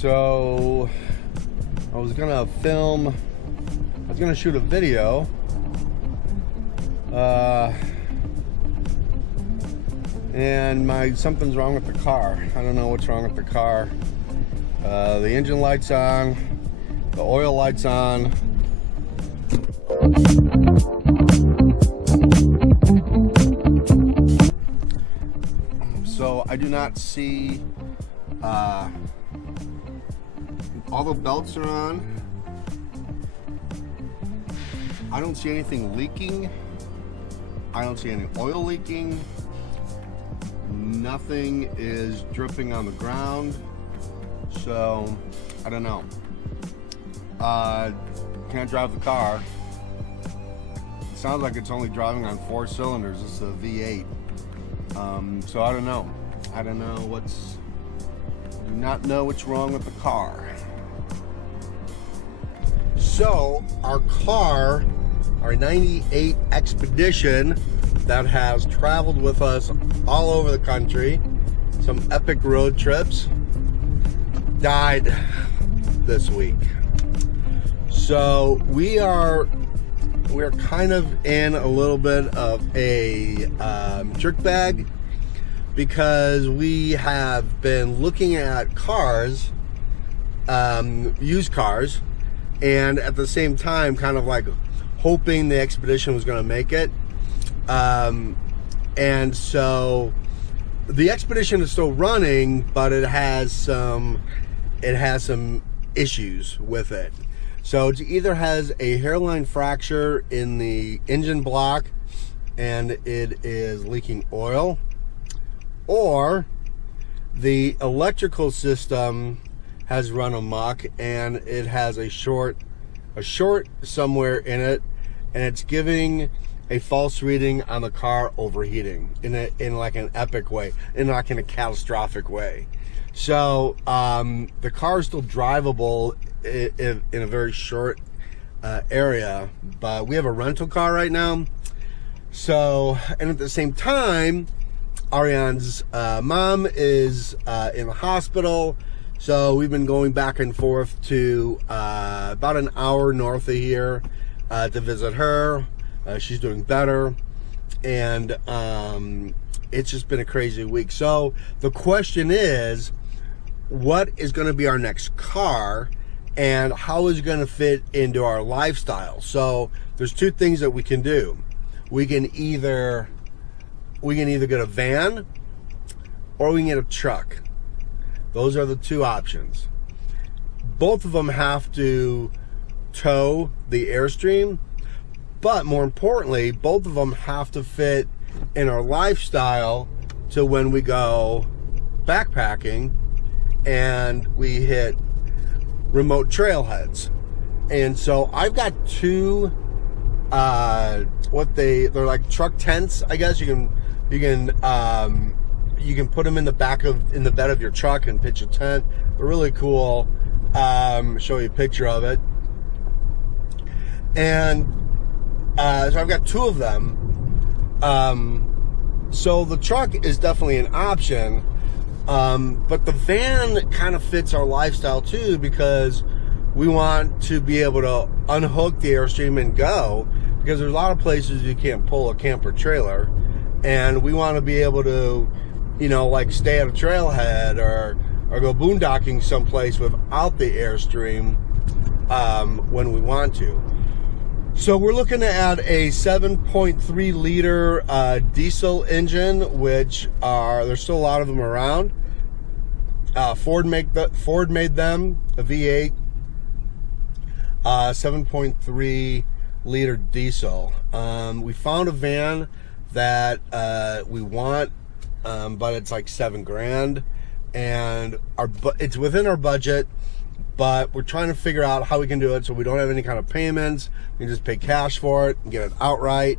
So I was gonna shoot a video. And something's wrong with the car. I don't know what's wrong with the car. The engine light's on, the oil light's on. So I do not see, all the belts are on. I don't see anything leaking. I don't see any oil leaking. Nothing is dripping on the ground. So, I don't know. Can't drive the car. It sounds like it's only driving on 4 cylinders. It's a V8. So I don't know. I don't know do not know what's wrong with the car. So, our car, our 98 Expedition that has traveled with us all over the country, some epic road trips, died this week. So we're kind of in a little bit of a trick bag, because we have been looking at cars, used cars, and at the same time kind of like hoping the Expedition was going to make it. And so the Expedition is still running, but it has some issues with it. So it either has a hairline fracture in the engine block and it is leaking oil, or the electrical system has run amok and it has a short somewhere in it, and it's giving a false reading on the car overheating in like an epic way, in like in a catastrophic way. So the car is still drivable in a very short area, but we have a rental car right now. So, and at the same time, Ariane's mom is in the hospital. So we've been going back and forth to about an hour north of here to visit her. She's doing better, and it's just been a crazy week. So the question is, what is going to be our next car, and how is it going to fit into our lifestyle? So there's two things that we can do. We can either get a van, or we can get a truck. Those are the two options. Both of them have to tow the Airstream, but more importantly, both of them have to fit in our lifestyle to when we go backpacking and we hit remote trailheads. And so I've got two they're like truck tents, I guess. You can put them in the bed of your truck and pitch a tent. They're really cool. Show you a picture of it. And so I've got two of them. So the truck is definitely an option, but the van kind of fits our lifestyle too, because we want to be able to unhook the Airstream and go, because there's a lot of places you can't pull a camper trailer, and we want to be able to, like stay at a trailhead or go boondocking someplace without the Airstream when we want to. So we're looking to add a 7.3 liter diesel engine, which there's still a lot of them around. Ford made them, a V8, 7.3 liter diesel. We found a van that we want, but it's like $7,000, and it's within our budget. But we're trying to figure out how we can do it so we don't have any kind of payments. We can just pay cash for it and get it outright,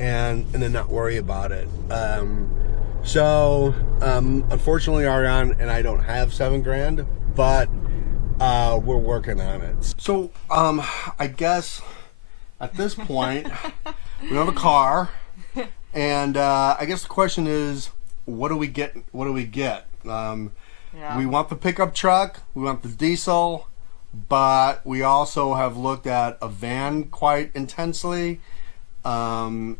and then not worry about it. Unfortunately, Ariane and I don't have $7,000, but we're working on it. So I guess at this point we have a car, and I guess the question is, what do we get? Yeah. We want the pickup truck, we want the diesel, but we also have looked at a van quite intensely. And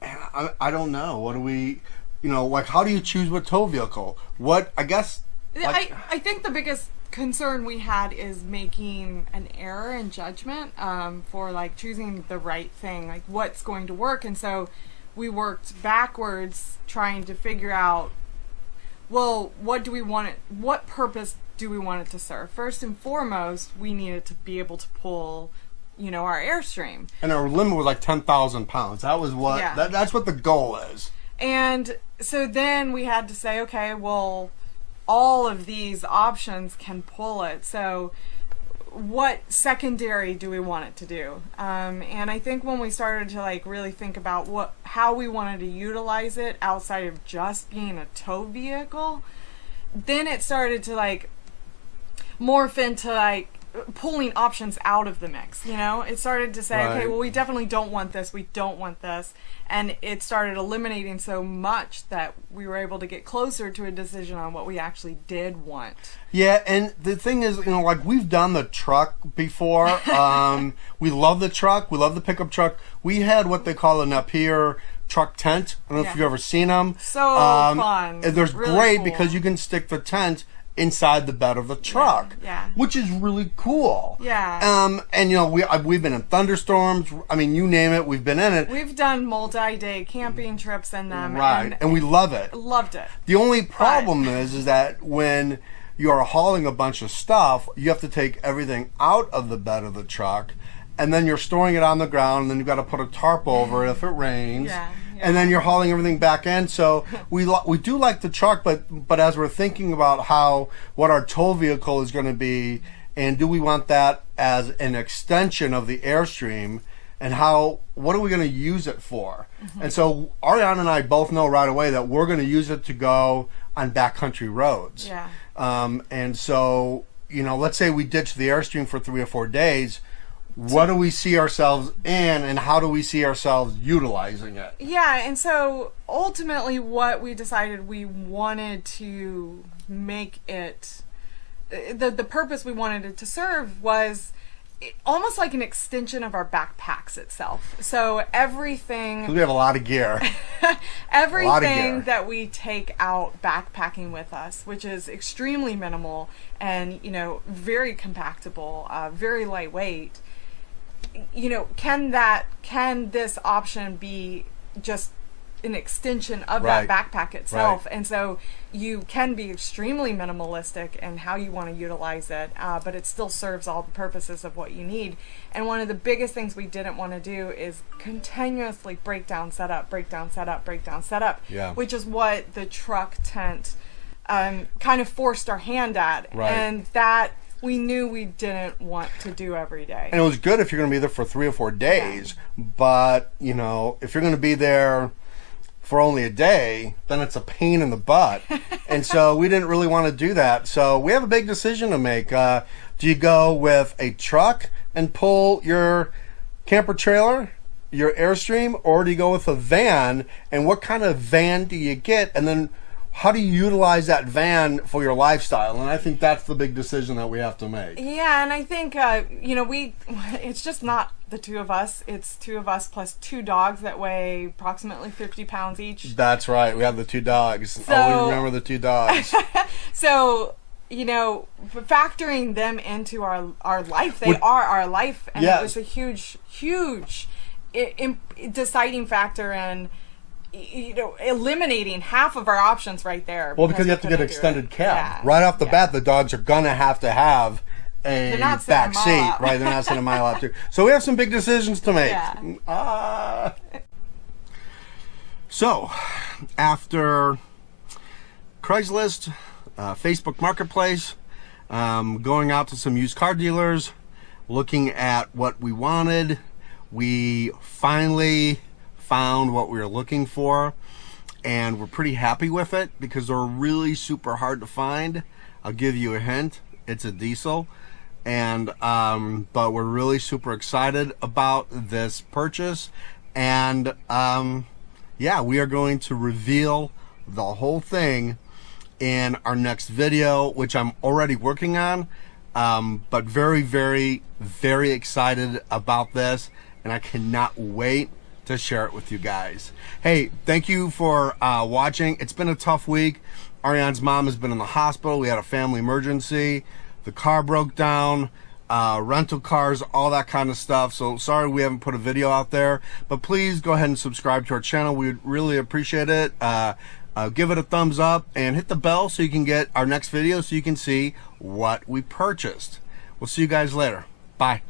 I don't know. What do we, like, how do you choose what tow vehicle? What, I guess... Like, I think the biggest concern we had is making an error in judgment for, like, choosing the right thing, like, what's going to work. And so we worked backwards trying to figure out, well, what purpose do we want it to serve? First and foremost, we needed to be able to pull, our Airstream. And our limit was like 10,000 pounds. That was what, that's what the goal is. And so then we had to say, okay, well, all of these options can pull it. So what secondary do we want it to do? And I think when we started to like really think about how we wanted to utilize it outside of just being a tow vehicle, then it started to like morph into like pulling options out of the mix. It started to say, okay, well, we definitely don't want this, we don't want this, and it started eliminating so much that we were able to get closer to a decision on what we actually did want. Yeah, and the thing is, like, we've done the truck before. We love the truck, we love the pickup truck. We had what they call a Napier truck tent. I don't know if you've ever seen them. So fun. They're really great, cool, because you can stick the tent inside the bed of the truck, which is really cool. Yeah. And we've been in thunderstorms. I mean, you name it, we've been in it. We've done multi-day camping trips in them. Right, and we love it. Loved it. The only problem is that when you are hauling a bunch of stuff, you have to take everything out of the bed of the truck, and then you're storing it on the ground, and then you've got to put a tarp over it if it rains. Yeah. And then you're hauling everything back in. So we do like the truck, but as we're thinking about what our tow vehicle is going to be, and do we want that as an extension of the Airstream, and what are we going to use it for? Mm-hmm. And so Ariana and I both know right away that we're going to use it to go on backcountry roads. Yeah. And so, let's say we ditch the Airstream for 3 or 4 days. What do we see ourselves in, and how do we see ourselves utilizing it? Yeah, and so ultimately what we decided we wanted to make it, the purpose we wanted it to serve was almost like an extension of our backpacks itself. So everything... 'Cause we have a lot of gear. Everything that we take out backpacking with us, which is extremely minimal and, very compactable, very lightweight, can this option be just an extension of that backpack itself? And so you can be extremely minimalistic in how you want to utilize it, but it still serves all the purposes of what you need. And one of the biggest things we didn't want to do is continuously break down setup, which is what the truck tent kind of forced our hand at. And that we knew we didn't want to do every day. And it was good if you're going to be there for 3 or 4 days, but, if you're going to be there for only a day, then it's a pain in the butt. And so we didn't really want to do that. So we have a big decision to make. Do you go with a truck and pull your camper trailer, your Airstream, or do you go with a van? And what kind of van do you get? And then how do you utilize that van for your lifestyle? And I think that's the big decision that we have to make. Yeah, and I think, it's just not the two of us. It's 2 of us plus 2 dogs that weigh approximately 50 pounds each. That's right. We have the 2 dogs. Always remember the 2 dogs. So, factoring them into our life, they are our life. And it was a huge, huge deciding factor in eliminating half of our options right there. Well, because you have to get extended cab. Yeah. Right off the bat, the dogs are going to have a back seat. Right, they're not sitting a mile out too. So we have some big decisions to make. Yeah. So, after Craigslist, Facebook Marketplace, going out to some used car dealers, looking at what we wanted, we finally found what we were looking for, and we're pretty happy with it because they're really super hard to find. I'll give you a hint. It's a diesel, and but we're really super excited about this purchase, and we are going to reveal the whole thing in our next video, which I'm already working on. But very, very, very excited about this, and I cannot wait to share it with you guys. Hey, thank you for watching. It's been a tough week. Ariane's mom has been in the hospital. We had a family emergency. The car broke down. Rental cars, all that kind of stuff. So sorry we haven't put a video out there, but please go ahead and subscribe to our channel. We'd really appreciate it. Give it a thumbs up and hit the bell so you can get our next video, so you can see what we purchased. We'll see you guys later. Bye.